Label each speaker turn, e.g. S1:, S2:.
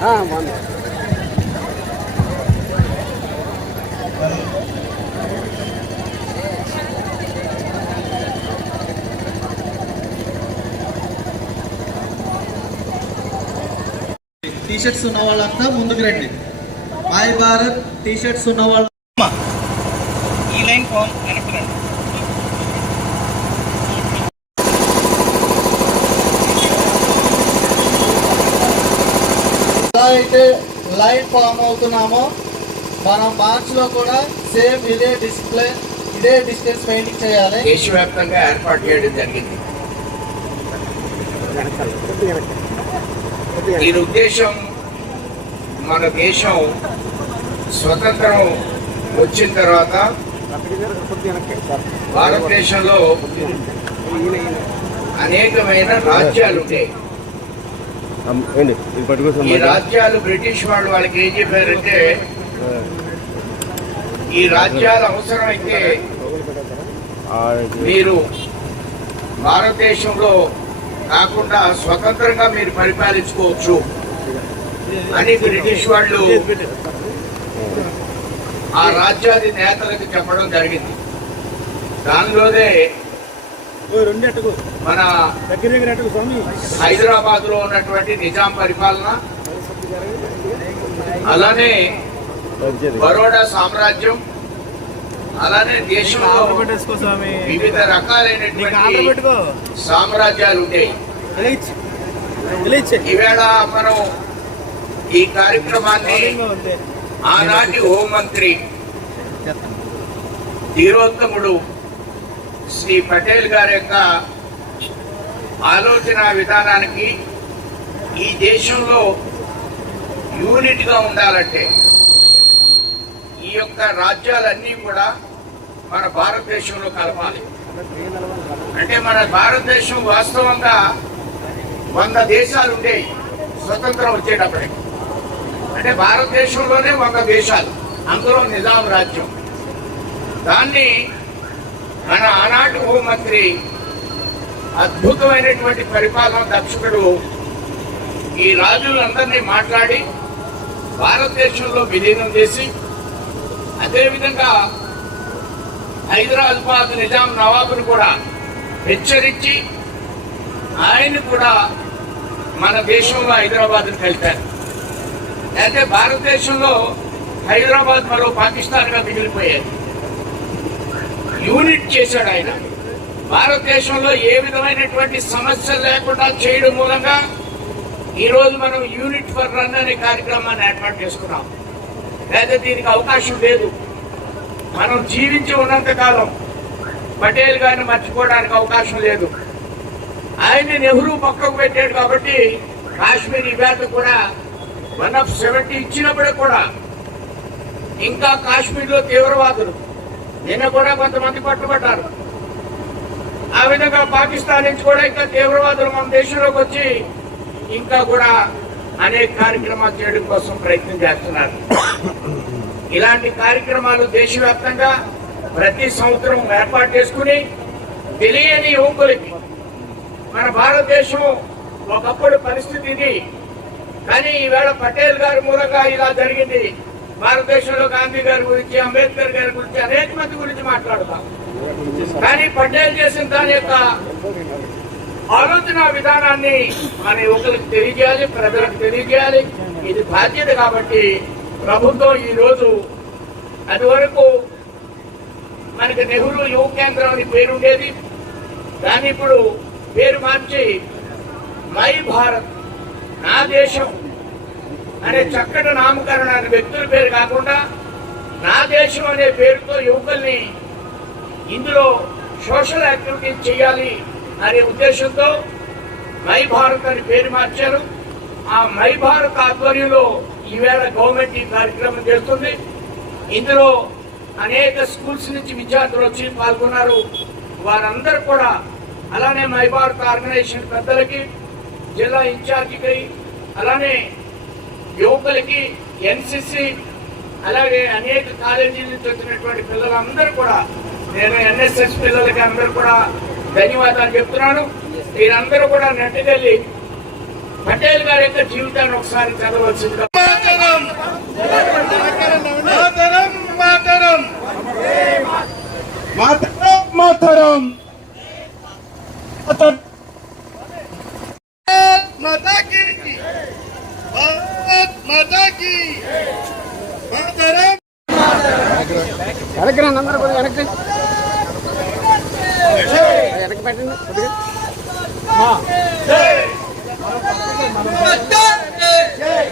S1: బాగుంది.
S2: T shirts ఉన్న వాళ్ళంతా ముందుకు రండి. మాయ్ భారత్ టీ షర్ట్స్ ఉన్న వాళ్ళు
S3: ఈ లైన్ ఫామ్ రండి.
S2: అయితే లైట్ ఫామ్ అవుతున్నామో మనం మార్చ్లో కూడా సేమ్ ఇదే డిస్ప్లే ఇదే డిస్టెన్స్ మెయింటైన్ చేయాలి.
S4: దేశవ్యాప్తంగా ఏర్పాటు చేయడం జరిగింది. దీని ఉద్దేశం మన దేశం స్వతంత్రం వచ్చిన తర్వాత భారతదేశంలో అనేకమైన రాజ్యాలు ఉంటాయి
S1: ఏంటి? ఇది
S4: ఈ
S1: పట్టుకోసం
S4: రాజ్యాలు బ్రిటిష్ వాళ్ళు వాళ్ళకి ఏం చెప్పారంటే ఈ రాజ్యాలు అవసరమైతే మీరు భారతదేశంలో కాకుండా స్వతంత్రంగా మీరు పరిపాలించుకోవచ్చు అని బ్రిటిష్ వాళ్ళు ఆ రాజ్యాది నేతలకు చెప్పడం జరిగింది. దానిలోనే మన హైదరాబాద్లో ఉన్నటువంటి నిజాం పరిపాలన. అలానే బరోడా సామ్రాజ్యం. అలానే దేశంలో వివిధ రకాలైనటువంటి సామ్రాజ్యాలు ఉంటాయి. ఈవేళ మనం ఈ కార్యక్రమాన్ని ఆనాటి హోంమంత్రి ధీరోత్తముడు శ్రీ పటేల్ గారి యొక్క ఆలోచన విధానానికి ఈ దేశంలో యూనిట్గా ఉండాలంటే ఈ యొక్క రాజ్యాలన్నీ కూడా మన భారతదేశంలో కలపాలి. అంటే మన భారతదేశం వాస్తవంగా వంద దేశాలు ఉండేవి స్వతంత్రం వచ్చేటప్పటికి. అంటే భారతదేశంలోనే వంద దేశాలు. అందులో నిజాం రాజ్యం. దాన్ని మన ఆనాటి హోంమంత్రి అద్భుతమైనటువంటి పరిపాలన దక్షకుడు ఈ రాజులందరినీ మాట్లాడి భారతదేశంలో విలీనం చేసి అదేవిధంగా హైదరాబాద్ నిజాం నవాబును కూడా హెచ్చరించి ఆయన కూడా మన దేశంలో హైదరాబాద్ కలిపారు. అయితే భారతదేశంలో హైదరాబాద్ మరో పాకిస్తాన్గా గా యూనిట్ చేశాడు ఆయన. భారతదేశంలో ఏ విధమైనటువంటి సమస్య లేకుండా చేయడం మూలంగా ఈరోజు మనం యూనిట్ ఫర్ రన్ అనే కార్యక్రమాన్ని ఏర్పాటు చేసుకున్నాం. లేదా దీనికి అవకాశం లేదు. మనం జీవించి ఉన్నంత కాలం పటేల్ గారిని మర్చిపోవడానికి అవకాశం లేదు. ఆయన నెహ్రూ పక్కకు పెట్టాడు కాబట్టి కాశ్మీర్ ఇవాళ కూడా వన్ ఆఫ్ సెవెంటీ ఇచ్చినప్పుడు కూడా ఇంకా కాశ్మీర్లో తీవ్రవాదులు నిన్న కూడా కొంతమంది పట్టుబడ్డారు. ఆ విధంగా పాకిస్తాన్ నుంచి కూడా ఇంకా తీవ్రవాదులు మన దేశంలోకి వచ్చి ఇంకా కూడా అనేక కార్యక్రమాలు చేయడం కోసం ప్రయత్నం చేస్తున్నారు. ఇలాంటి కార్యక్రమాలు దేశవ్యాప్తంగా ప్రతి సంవత్సరం ఏర్పాటు చేసుకుని తెలియని యువకులకి మన భారతదేశం ఒకప్పుడు పరిస్థితి ఇది. కానీ ఈవేళ పటేల్ గారి మూలంగా ఇలా జరిగింది. భారతదేశంలో గాంధీ గారి గురించి అంబేద్కర్ గారి గురించి అనేక మాట్లాడతాం. కానీ పటేల్ చేసిన దాని యొక్క ఆలోచన విధానాన్ని మన యువకులకు తెలియజేయాలి ప్రజలకు తెలియజేయాలి. ఇది బాధ్యత కాబట్టి ప్రభుత్వం ఈ రోజు అది వరకు మనకి నెహ్రూ యువ కేంద్రం అని పేరు ఉండేది. దాన్ని ఇప్పుడు పేరు మార్చి మై భారత్ నా దేశం అనే చక్కటి నామకరణాన్ని వ్యక్తుల పేరు కాకుండా నా దేశం అనే పేరుతో యువకుల్ని ఇందులో సోషల్ యాక్టివిటీస్ చేయాలి అనే ఉద్దేశంతో మై భారత్ అని పేరు మార్చారు. ఆ మై భారత్ ఆధ్వర్యంలో ఈవేళ గవర్నమెంట్ ఈ కార్యక్రమం చేస్తుంది. ఇందులో అనేక స్కూల్స్ నుంచి విద్యార్థులు వచ్చి పాల్గొన్నారు. వారందరూ కూడా అలానే మై భారత్ ఆర్గనైజేషన్ పెద్దలకి జిల్లా ఇన్ఛార్జికి అలానే యువకులకి ఎన్సిసి అలాగే అనేక కాలేజీల నుంచి వచ్చినటువంటి పిల్లలందరూ కూడా నేను ఎన్ఎస్ఎస్ పిల్లలకి అందరూ కూడా ధన్యవాదాలు చెప్తున్నాను. మీరందరూ కూడా నెట్టుకెళ్ళి పటేల్ గారి యొక్క జీవితాన్ని ఒకసారి చదవలసిందిగా.
S2: మాతరం! మాతరం எனக்கு
S1: நம்பர் கொடுங்க எனக்கு எனக்கு பேட்டன் கொடுங்க ஆ ஜெய்
S2: ஜெய்